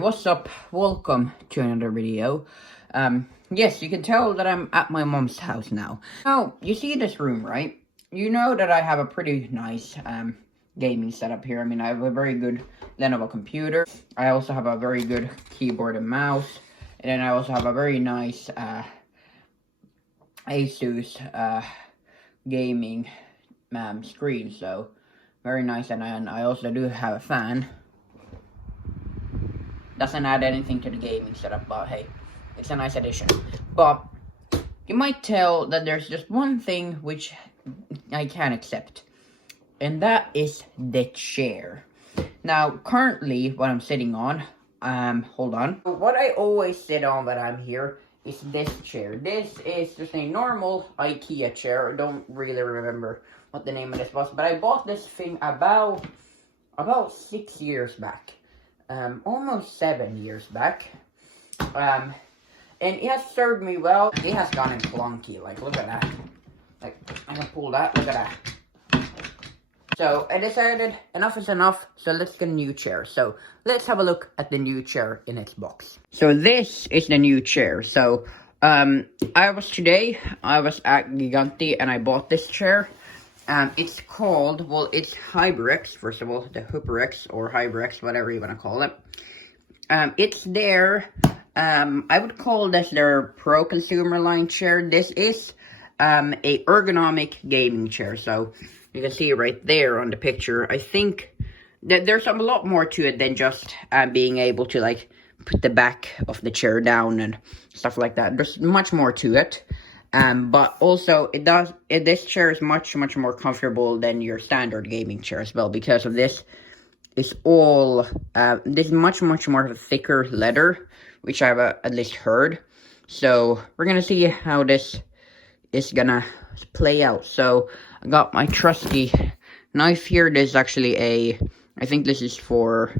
What's up? Welcome to another video. Yes, you can tell that I'm at my mom's house now. Now, you see this room, right? You know that I have a pretty nice gaming setup here. I mean, I have a very good Lenovo computer. I also have a very good keyboard and mouse. And then I also have a very nice Asus gaming screen. So, very nice. And I also do have a fan. Doesn't add anything to the gaming setup, but hey, it's a nice addition. But you might tell that there's just one thing which I can't accept, and that is the chair. Now, currently, what I'm sitting on, hold on. What I always sit on when I'm here is this chair. This is just a normal IKEA chair. I don't really remember what the name of this was, but I bought this thing about 6 years back. Almost 7 years back. And it has served me well. It has gotten clunky, like, look at that. Like, I can pull that, look at that. So, I decided enough is enough, so let's get a new chair. So, let's have a look at the new chair in its box. So, this is the new chair. So, I was at Giganti and I bought this chair. It's called, well, it's Hyperx, first of all, the Hyperx or Hyperx, whatever you want to call it. It's their, I would call this their pro consumer line chair. This is a ergonomic gaming chair, so you can see right there on the picture. I think that there's a lot more to it than just being able to, like, put the back of the chair down and stuff like that. There's much more to it. But also, this chair is much more comfortable than your standard gaming chair as well, because of this. It's all, this is much more of a thicker leather, which I've at least heard. So, we're gonna see how this is gonna play out. So, I got my trusty knife here. This is actually I think this is for,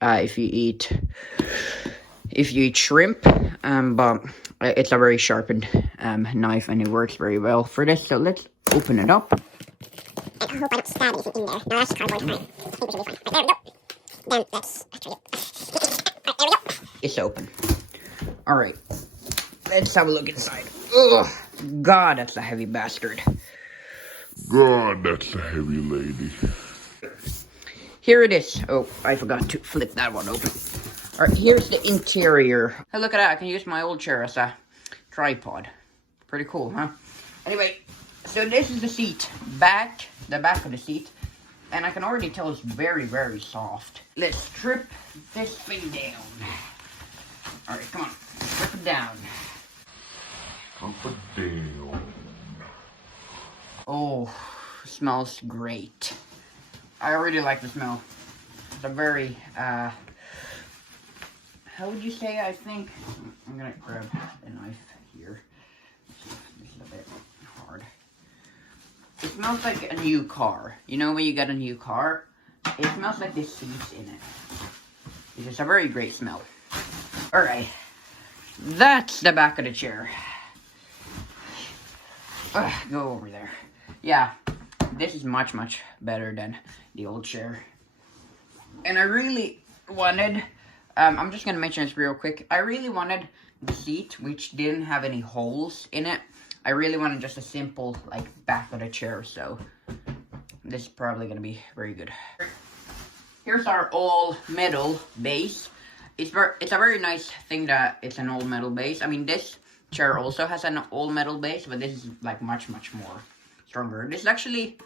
if you eat shrimp, but it's a very sharpened knife, and it works very well for this. So let's open it up. I hope I don't stab anything in there. No, that's cardboard, fine. I think we should be fine. There we go. Then let's actually there we go. It's open. Alright. Let's have a look inside. Ugh. God, that's a heavy bastard. God, that's a heavy lady. Here it is. Oh, I forgot to flip that one open. Alright, here's the interior. Hey, look at that. I can use my old chair as a tripod. Pretty cool, huh? Anyway, so this is the seat. The back of the seat. And I can already tell it's very soft. Let's strip this thing down. Alright, come on. Strip it down. Strip it down. Oh, smells great. I really like the smell. It's a very, how would you say, I think? I'm gonna grab a knife here. This is a bit hard. It smells like a new car. You know when you get a new car? It smells like the seats in it. It's just a very great smell. Alright. That's the back of the chair. Go over there. Yeah. This is much better than the old chair. And I really wanted, I'm just gonna mention this real quick. I really wanted the seat, which didn't have any holes in it. I really wanted just a simple, like, back of the chair, so this is probably gonna be very good. Here's our all metal base. It's a very nice thing that it's an all metal base. I mean, this chair also has an all metal base, but this is, like, much more stronger. This is actually,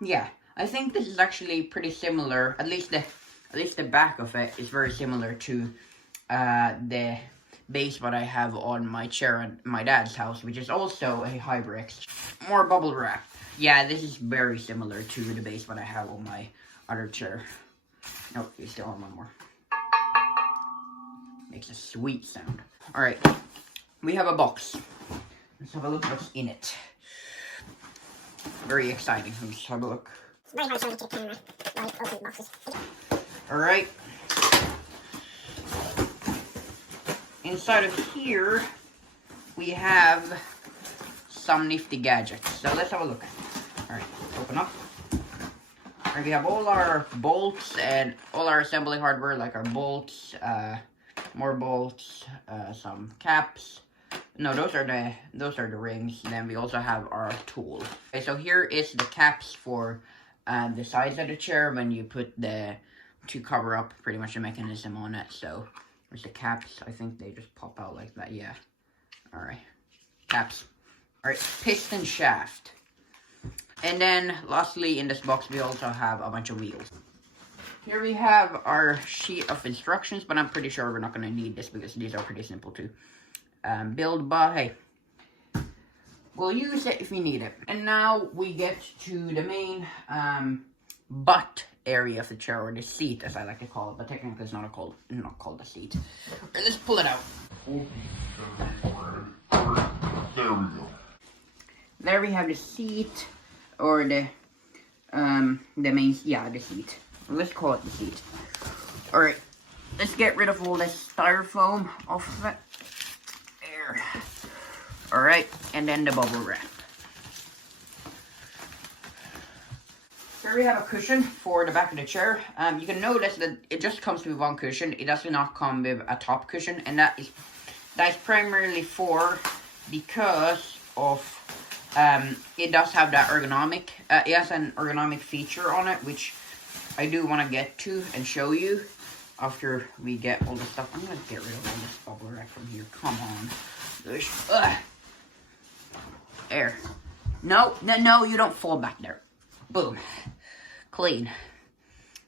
yeah, I think this is actually pretty similar. At least the back of it is very similar to the base what I have on my chair at my dad's house, which is also a Hyperx. More bubble wrap. Yeah, this is very similar to the base what I have on my other chair. Nope, you still have one more. Makes a sweet sound. Alright, we have a box. Let's have a look what's in it. Very exciting. Let's have a look. It's very hard to look at the camera while you open boxes. Alright. Inside of here, we have some nifty gadgets. So let's have a look. Alright, open up. We have all our bolts and all our assembly hardware, like our bolts, more bolts, some caps. No, those are the rings. And then we also have our tool. Okay, so here is the caps for the sides of the chair when you put to cover up pretty much the mechanism on it. So there's the caps. I think they just pop out like that. Yeah. All right. Caps. All right. Piston shaft. And then lastly in this box we also have a bunch of wheels. Here we have our sheet of instructions, but I'm pretty sure we're not going to need this because these are pretty simple to build, but hey, we'll use it if we need it. And now we get to the main butt area of the chair, or the seat as I like to call it, but technically it's not called a seat. Right, let's pull it out. There we go. There we have the seat, or the main, yeah, the seat. Let's call it the seat. Alright, let's get rid of all this styrofoam off of it. There. Alright, and then the bubble wrap. Here we have a cushion for the back of the chair. You can notice that it just comes with one cushion. It does not come with a top cushion, and that is primarily because of it does have that ergonomic. It has an ergonomic feature on it, which I do want to get to and show you after we get all the stuff. I'm gonna get rid of all this bubble wrap from here. Come on. There. No, you don't fall back there. Boom. Clean.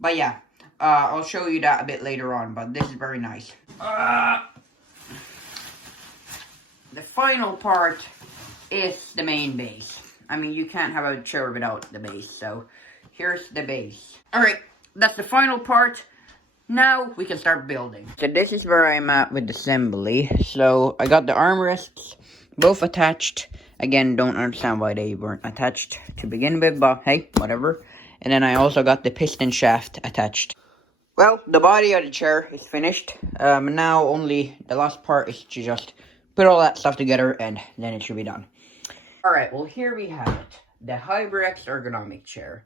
But yeah, I'll show you that a bit later on, but this is very nice. The final part is the main base. I mean, you can't have a chair without the base, so here's the base. Alright, that's the final part. Now we can start building. So this is where I'm at with the assembly. So I got the armrests both attached. Again, don't understand why they weren't attached to begin with, but hey, whatever. And then I also got the piston shaft attached. Well, the body of the chair is finished. Now only the last part is to just put all that stuff together and then it should be done. Alright, well here we have it. The Hyperx ergonomic chair.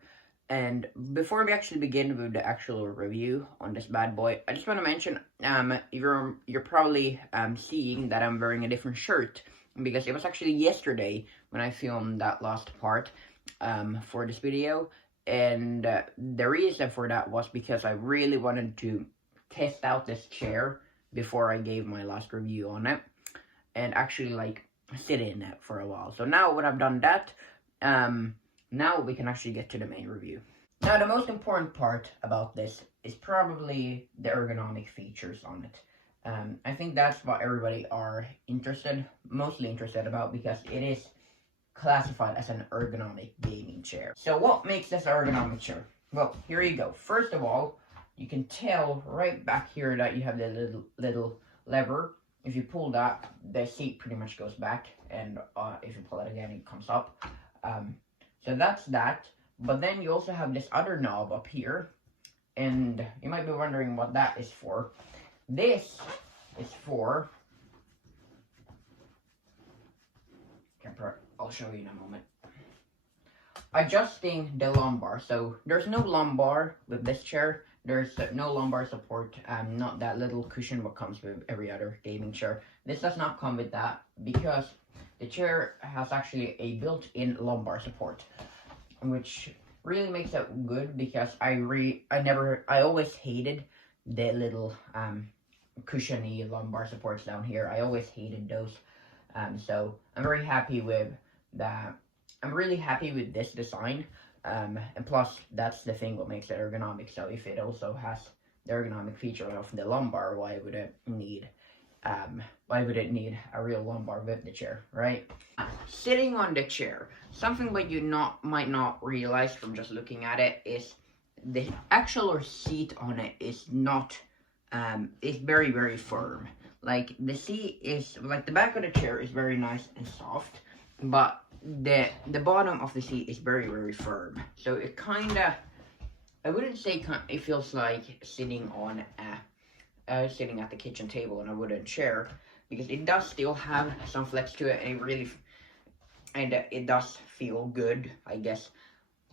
And before we actually begin with the actual review on this bad boy, I just want to mention, you're probably seeing that I'm wearing a different shirt, because it was actually yesterday when I filmed that last part for this video, and the reason for that was because I really wanted to test out this chair before I gave my last review on it, and actually like sit in it for a while. So now when I've done that, now we can actually get to the main review. Now the most important part about this is probably the ergonomic features on it. I think that's what everybody are mostly interested about, because it is classified as an ergonomic gaming chair. So what makes this ergonomic chair? Well, here you go. First of all, you can tell right back here that you have the little lever. If you pull that, the seat pretty much goes back, and if you pull it again, it comes up. So that's that. But then you also have this other knob up here, and you might be wondering what that is for. This is for, I'll show you in a moment, adjusting the lumbar. So there's no lumbar with this chair. There's no lumbar support, not that little cushion what comes with every other gaming chair. This does not come with that, because the chair has actually a built-in lumbar support, which really makes it good, because I always hated the little cushiony lumbar supports down here. I always hated those. So I'm very happy with that. I'm really happy with this design. And plus, that's the thing what makes it ergonomic. So if it also has the ergonomic feature of the lumbar, why would it need a real lumbar with the chair, right? Sitting on the chair, something that you might not realize from just looking at it is the actual seat on it is not is very, very firm. Like the seat is, like the back of the chair is very nice and soft, but the bottom of the seat is very, very firm. So it kinda, I wouldn't say it feels like sitting on sitting at the kitchen table on a wooden chair, because it does still have some flex to it, and it does feel good, I guess.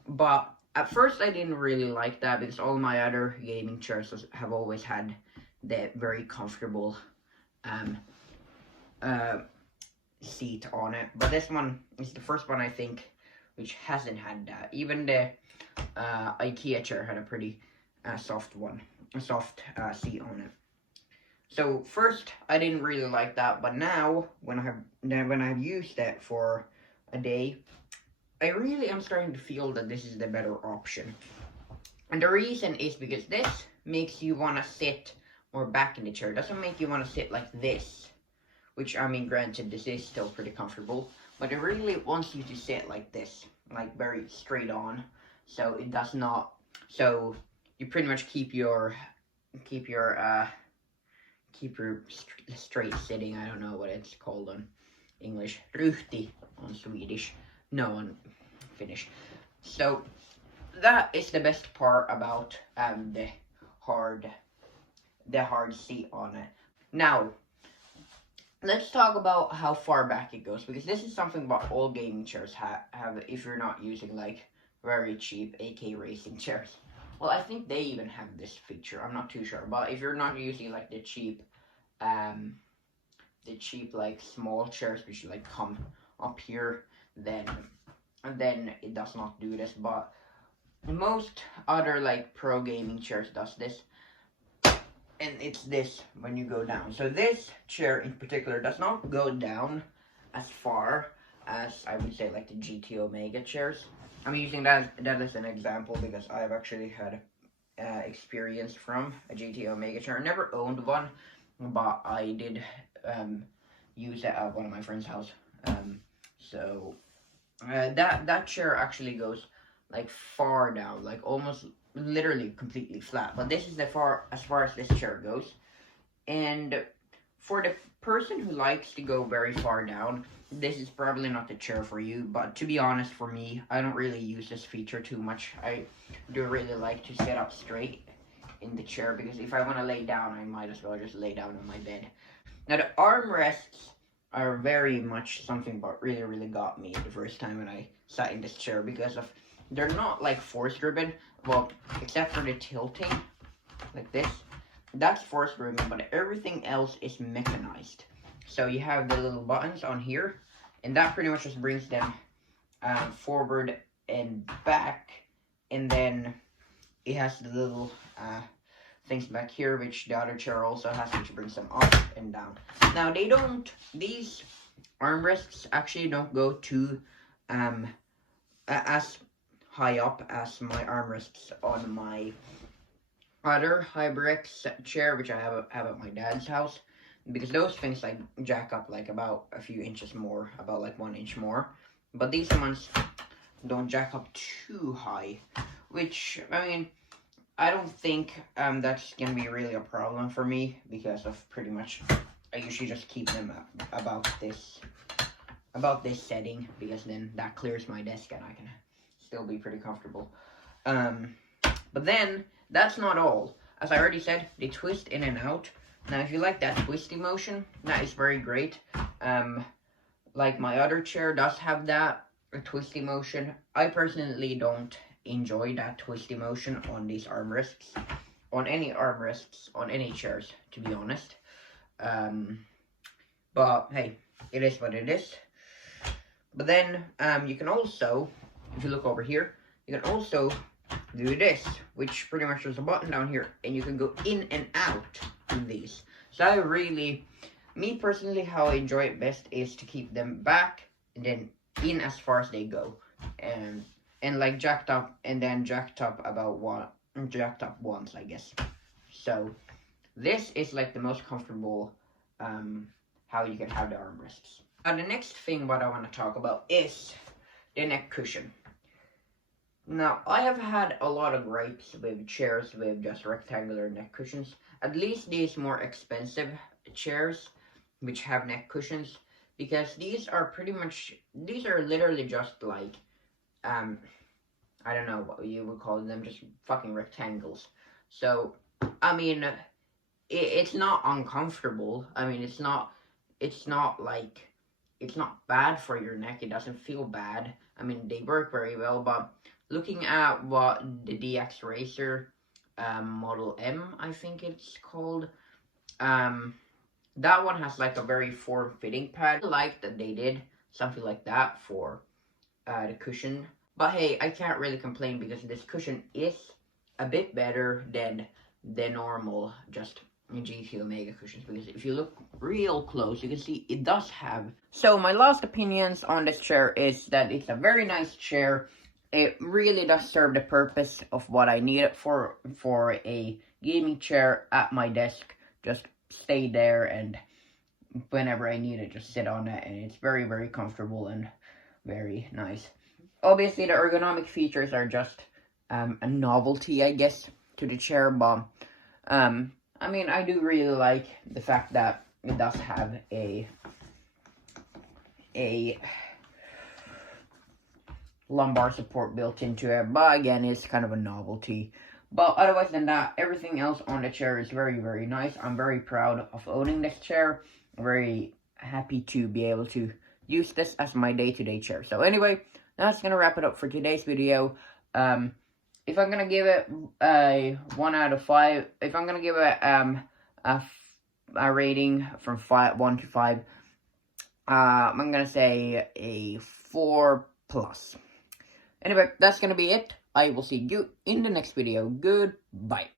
But At first, I didn't really like that because all my other gaming chairs have always had that very comfortable seat on it. But this one is the first one, I think, which hasn't had that. Even the IKEA chair had a pretty soft seat on it. So first, I didn't really like that, but now when I've used it for a day, I really am starting to feel that this is the better option. And the reason is because this makes you want to sit more back in the chair. It doesn't make you want to sit like this, which, I mean, granted, this is still pretty comfortable, but it really wants you to sit like this, like very straight on. So it does not. So you pretty much keep your straight sitting. I don't know what it's called on English. Ryhti on Swedish. No, on Finnish. So that is the best part about the hard seat on it. Now, let's talk about how far back it goes, because this is something about all gaming chairs have if you're not using like very cheap AK racing chairs. Well, I think they even have this feature. I'm not too sure, but if you're not using like the cheap like small chairs which like come up here, then it does not do this. But most other like pro gaming chairs does this, and it's this when you go down. So this chair in particular does not go down as far as I would say like the GT Omega chairs. I'm using that as an example because I've actually had experience from a GT Omega chair. I never owned one, but I did use it at one of my friend's house. So that chair actually goes like far down, like almost literally completely flat. But this is as far as this chair goes. And for the person who likes to go very far down, this is probably not the chair for you. But to be honest, for me, I don't really use this feature too much. I do really like to sit up straight in the chair, because if I want to lay down, I might as well just lay down on my bed. Now, the armrests are very much something that really got me the first time when I sat in this chair, because of they're not like force driven. Well, except for the tilting, like this. That's force driven, but everything else is mechanized. So you have the little buttons on here, and that pretty much just brings them forward and back, and then it has the little things back here, which the other chair also has, which brings them up and down. Now, these armrests actually don't go too as high up as my armrests on my other Hyperx chair, which I have at my dad's house, because those things like jack up like about a few inches more, about like 1 inch more. But these ones don't jack up too high, which, I mean, I don't think that's gonna be really a problem for me, because of pretty much I usually just keep them about this setting, because then that clears my desk and I can still be pretty comfortable. But then that's not all. As I already said, they twist in and out. Now, if you like that twisty motion, that is very great. Like my other chair does have that twisty motion. I personally don't enjoy that twisty motion on these armrests, on any chairs, to be honest. But hey, it is what it is. But then you can also, if you look over here, you can also do this, which pretty much there's a button down here, and you can go in and out with these. So me personally, how I enjoy it best is to keep them back and then in as far as they go, and like jacked up, and then jacked up once, I guess. So this is like the most comfortable how you can have the armrests. Now, the next thing what I want to talk about is the neck cushion. Now, I have had a lot of gripes with chairs with just rectangular neck cushions. At least these more expensive chairs which have neck cushions, because these are literally just like I don't know what you would call them, just fucking rectangles. So I mean, it's not uncomfortable. I mean, it's not bad for your neck. It doesn't feel bad. I mean, they work very well, but looking at what the DX Racer Model M, I think it's called, that one has like a very form-fitting pad. I like that they did something like that for the cushion. But hey, I can't really complain because this cushion is a bit better than the normal just GT Omega cushions, because if you look real close, you can see it does have. So my last opinions on this chair is that it's a very nice chair. It really does serve the purpose of what I need it for a gaming chair at my desk. Just stay there, and whenever I need it, just sit on it, and it's very, very comfortable and very nice. Obviously, the ergonomic features are just a novelty, I guess, to the chair, but I mean, I do really like the fact that it does have a lumbar support built into it, but again, it's kind of a novelty. But otherwise than that, everything else on the chair is very, very nice. I'm very proud of owning this chair. I'm very happy to be able to use this as my day-to-day chair. So anyway, that's gonna wrap it up for today's video. If I'm gonna give it a 1 out of 5, if I'm gonna give it a rating from 1 to 5, I'm gonna say a 4+. Anyway, that's gonna be it. I will see you in the next video. Goodbye.